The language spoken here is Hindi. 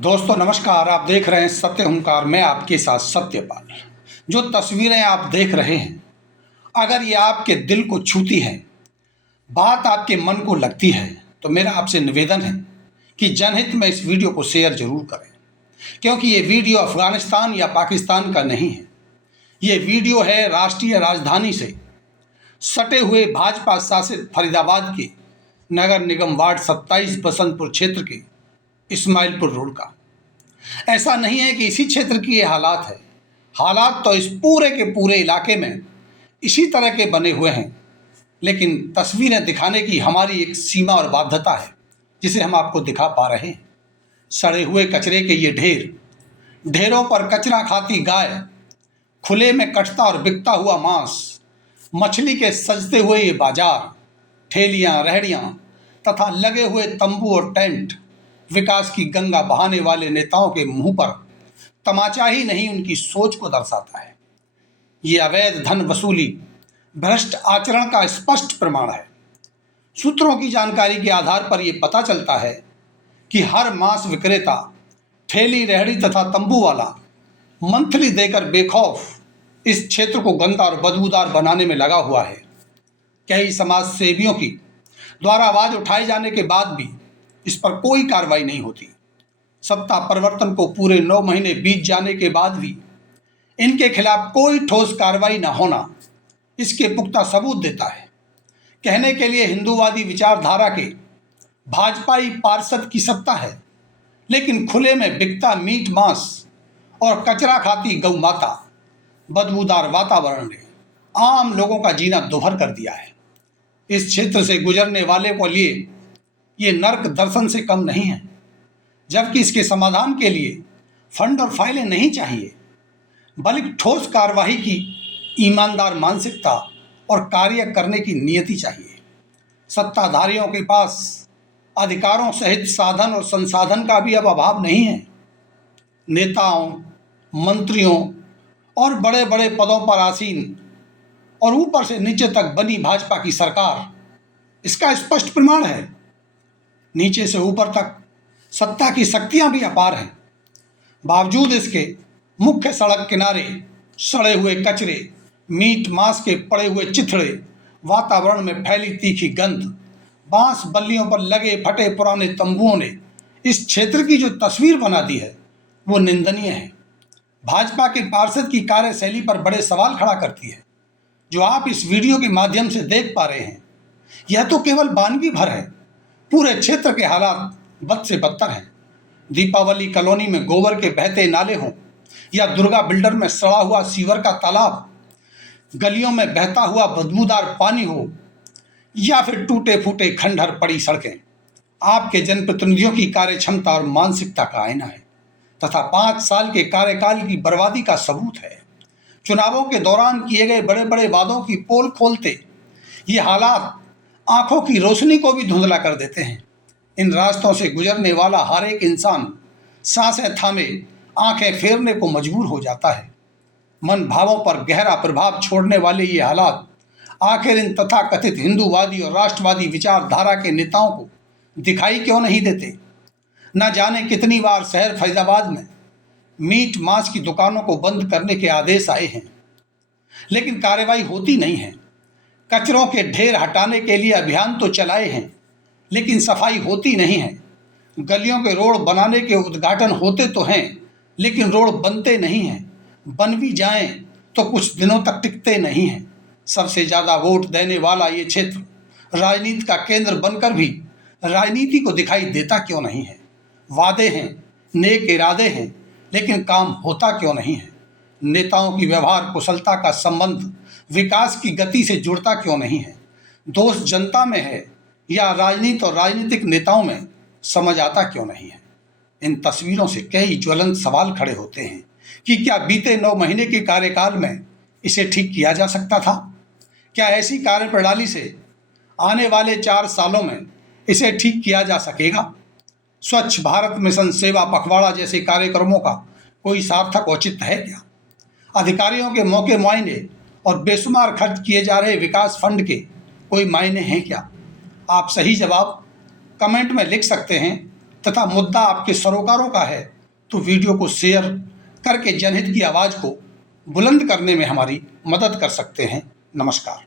दोस्तों नमस्कार। आप देख रहे हैं सत्य हुंकार। मैं आपके साथ सत्यपाल। जो तस्वीरें आप देख रहे हैं, अगर ये आपके दिल को छूती हैं, बात आपके मन को लगती है, तो मेरा आपसे निवेदन है कि जनहित में इस वीडियो को शेयर जरूर करें, क्योंकि ये वीडियो अफगानिस्तान या पाकिस्तान का नहीं है। ये वीडियो है राष्ट्रीय राजधानी से सटे हुए भाजपा शासित फरीदाबाद के नगर निगम वार्ड 27 बसंतपुर क्षेत्र के इस्माइलपुर रोड का। ऐसा नहीं है कि इसी क्षेत्र की ये हालात है। हालात तो इस पूरे के पूरे इलाके में इसी तरह के बने हुए हैं, लेकिन तस्वीरें दिखाने की हमारी एक सीमा और बाध्यता है, जिसे हम आपको दिखा पा रहे हैं। सड़े हुए कचरे के ये ढेरों पर कचरा खाती गाय, खुले में कटता और बिकता हुआ मांस, मछली के सजते हुए ये बाजार, ठेलियां, रेहड़ियां तथा लगे हुए तंबू और टेंट विकास की गंगा बहाने वाले नेताओं के मुंह पर तमाचा ही नहीं, उनकी सोच को दर्शाता है। ये अवैध धन वसूली, भ्रष्ट आचरण का स्पष्ट प्रमाण है। सूत्रों की जानकारी के आधार पर यह पता चलता है कि हर मांस विक्रेता, ठेली, रेहड़ी तथा तंबू वाला मंथली देकर बेखौफ इस क्षेत्र को गंदा और बदबूदार बनाने में लगा हुआ है। कई समाज सेवियों की द्वारा आवाज उठाए जाने के बाद भी इस पर कोई कार्रवाई नहीं होती। सत्ता परिवर्तन को पूरे 9 महीने बीत जाने के बाद भी इनके खिलाफ कोई ठोस कार्रवाई न होना इसके पुख्ता सबूत देता है। कहने के लिए हिंदूवादी विचारधारा के भाजपाई पार्षद की सत्ता है, लेकिन खुले में बिकता मीट, मांस और कचरा खाती गौ माता, बदबूदार वातावरण ने आम लोगों का जीना दुभर कर दिया है। इस क्षेत्र से गुजरने वाले को लिए ये नर्क दर्शन से कम नहीं है, जबकि इसके समाधान के लिए फंड और फाइलें नहीं चाहिए, बल्कि ठोस कार्रवाई की ईमानदार मानसिकता और कार्य करने की नियति चाहिए। सत्ताधारियों के पास अधिकारों सहित साधन और संसाधन का भी अब अभाव नहीं है। नेताओं, मंत्रियों और बड़े बड़े पदों पर आसीन और ऊपर से नीचे तक बनी भाजपा की सरकार इसका स्पष्ट प्रमाण है। नीचे से ऊपर तक सत्ता की शक्तियां भी अपार हैं। बावजूद इसके मुख्य सड़क किनारे सड़े हुए कचरे, मीट मांस के पड़े हुए चिथड़े, वातावरण में फैली तीखी गंध, बांस बल्लियों पर लगे फटे पुराने तंबुओं ने इस क्षेत्र की जो तस्वीर बना दी है वो निंदनीय है। भाजपा के पार्षद की कार्यशैली पर बड़े सवाल खड़ा करती है। जो आप इस वीडियो के माध्यम से देख पा रहे हैं, यह तो केवल वानगी भर है। पूरे क्षेत्र के हालात बद से बदतर हैं। दीपावली कॉलोनी में गोबर के बहते नाले हों या दुर्गा बिल्डर में सड़ा हुआ सीवर का तालाब, गलियों में बहता हुआ बदबूदार पानी हो या फिर टूटे फूटे खंडहर पड़ी सड़कें, आपके जनप्रतिनिधियों की कार्य क्षमता और मानसिकता का आईना है तथा 5 साल के कार्यकाल की बर्बादी का सबूत है। चुनावों के दौरान किए गए बड़े बड़े वादों की पोल खोलते ये हालात आंखों की रोशनी को भी धुंधला कर देते हैं। इन रास्तों से गुजरने वाला हर एक इंसान सांसें थामे आंखें फेरने को मजबूर हो जाता है। मन भावों पर गहरा प्रभाव छोड़ने वाले ये हालात आखिर इन तथाकथित हिंदूवादी और राष्ट्रवादी विचारधारा के नेताओं को दिखाई क्यों नहीं देते। न जाने कितनी बार शहर फरीदाबाद में मीट मांस की दुकानों को बंद करने के आदेश आए हैं, लेकिन कार्रवाई होती नहीं है। कचरों के ढेर हटाने के लिए अभियान तो चलाए हैं, लेकिन सफाई होती नहीं है। गलियों के रोड बनाने के उद्घाटन होते तो हैं, लेकिन रोड बनते नहीं हैं। बन भी जाएं तो कुछ दिनों तक टिकते नहीं हैं। सबसे ज़्यादा वोट देने वाला ये क्षेत्र राजनीति का केंद्र बनकर भी राजनीति को दिखाई देता क्यों नहीं है। वादे हैं, नेक इरादे हैं, लेकिन काम होता क्यों नहीं है। नेताओं की व्यवहार कुशलता का संबंध विकास की गति से जुड़ता क्यों नहीं है। दोष जनता में है या राजनीति और राजनीतिक नेताओं में, समझ आता क्यों नहीं है। इन तस्वीरों से कई ज्वलंत सवाल खड़े होते हैं कि क्या बीते 9 महीने के कार्यकाल में इसे ठीक किया जा सकता था? क्या ऐसी कार्यप्रणाली से आने वाले 4 सालों में इसे ठीक किया जा सकेगा? स्वच्छ भारत मिशन, सेवा पखवाड़ा जैसे कार्यक्रमों का कोई सार्थक औचित्य है क्या? अधिकारियों के मौके मुआयने और बेशुमार खर्च किए जा रहे विकास फंड के कोई मायने हैं क्या? आप सही जवाब कमेंट में लिख सकते हैं। तथा मुद्दा आपके सरोकारों का है तो वीडियो को शेयर करके जनहित की आवाज़ को बुलंद करने में हमारी मदद कर सकते हैं। नमस्कार।